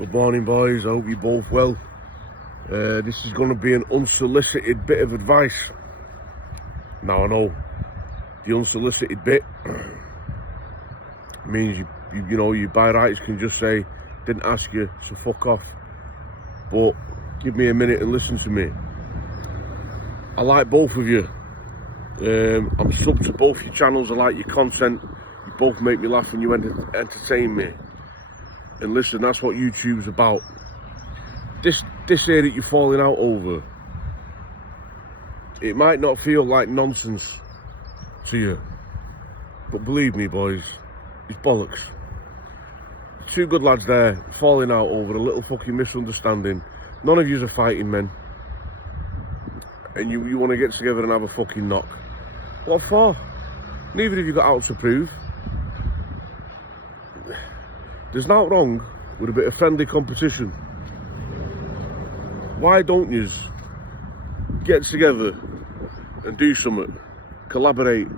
Good morning, boys. I hope you're both well. This is going to be an unsolicited bit of advice. Now I know the unsolicited bit means you by rights can just say didn't ask you, so fuck off. But give me a minute and listen to me. I like both of you. I'm sub to both your channels. I like your content. You both make me laugh and you entertain me. And listen, that's what YouTube's about. This here that you're falling out over, it might not feel like nonsense to you, but believe me, boys, it's bollocks. Two good lads there falling out over a little fucking misunderstanding. None of yous are fighting men, and you want to get together and have a fucking knock. What for? Neither of you got out to prove. There's nothing wrong with a bit of friendly competition. Why don't yous get together and do something? Collaborate,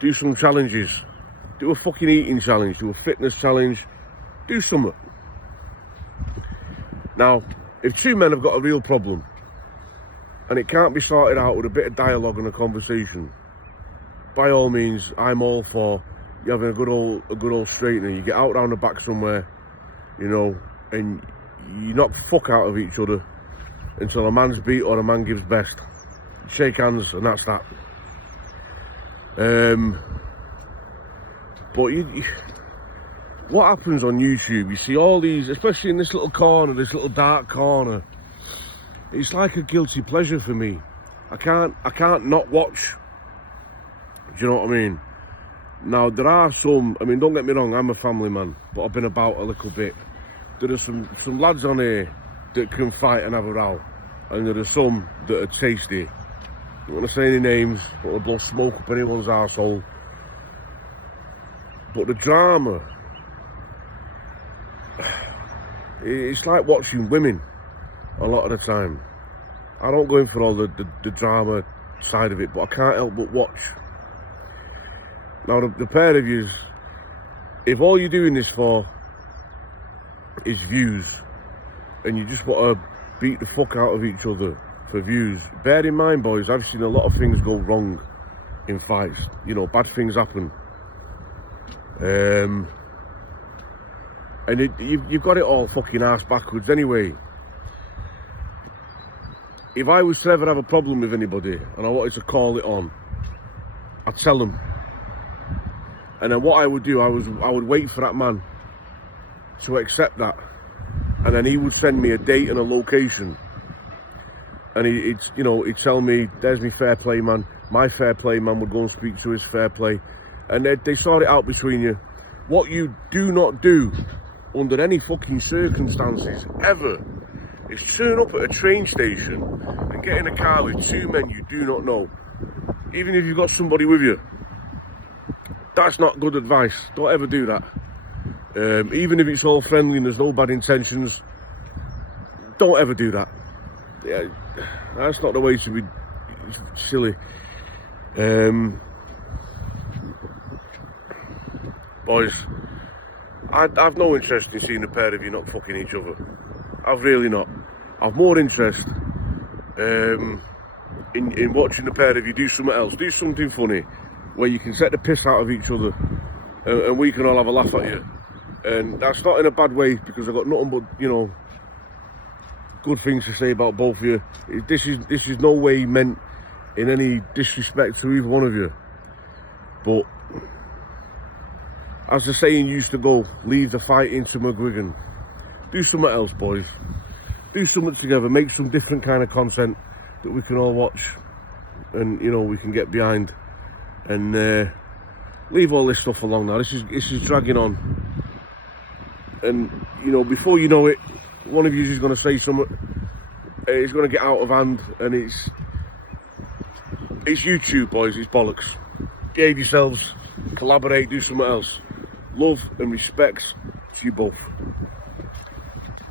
do some challenges, do a fucking eating challenge, do a fitness challenge, do something. Now, if two men have got a real problem and it can't be sorted out with a bit of dialogue and a conversation, by all means, I'm all for you having a good old straightening. You get out round the back somewhere, and you knock the fuck out of each other until a man's beat or a man gives best. Shake hands and that's that. But what happens on YouTube, you see all these, especially in this little corner, this little dark corner, it's like a guilty pleasure for me. I can't not watch. Do you know what I mean? Now, there are some, don't get me wrong, I'm a family man, but I've been about a little bit. There are some lads on here that can fight and have a row, and there are some that are tasty. I don't want to say any names, but I'll blow smoke up anyone's arsehole. But the drama, it's like watching women a lot of the time. I don't go in for all the drama side of it, but I can't help but watch. Now, the pair of yous, if all you're doing this for is views, and you just want to beat the fuck out of each other for views, bear in mind, boys, I've seen a lot of things go wrong in fights. Bad things happen. And you've got it all fucking arse backwards anyway. If I was to ever have a problem with anybody and I wanted to call it on, I'd tell them. And then what I would do, I would wait for that man to accept that, and then he would send me a date and a location, and he'd tell me, "There's me fair play man." My fair play man would go and speak to his fair play, and they sort it out between you. What you do not do under any fucking circumstances ever is turn up at a train station and get in a car with two men you do not know, even if you've got somebody with you. That's not good advice. Don't ever do that. Even if it's all friendly and there's no bad intentions, don't ever do that. Yeah, that's not the way to be. It's silly. Boys, I've no interest in seeing a pair of you not fucking each other. I've really not. I've more interest in watching the pair of you do something else. Do something funny, where you can set the piss out of each other and we can all have a laugh at you. And that's not in a bad way, because I've got nothing but, good things to say about both of you. This is no way meant in any disrespect to either one of you. But, as the saying used to go, leave the fighting to McGuigan. Do something else, boys. Do something together, make some different kind of content that we can all watch and, we can get behind. And leave all this stuff along now. This is dragging on. And before you know it, one of you is going to say something. It's going to get out of hand, and it's YouTube, boys. It's bollocks. Behave yourselves, collaborate, do something else. Love and respect to you both.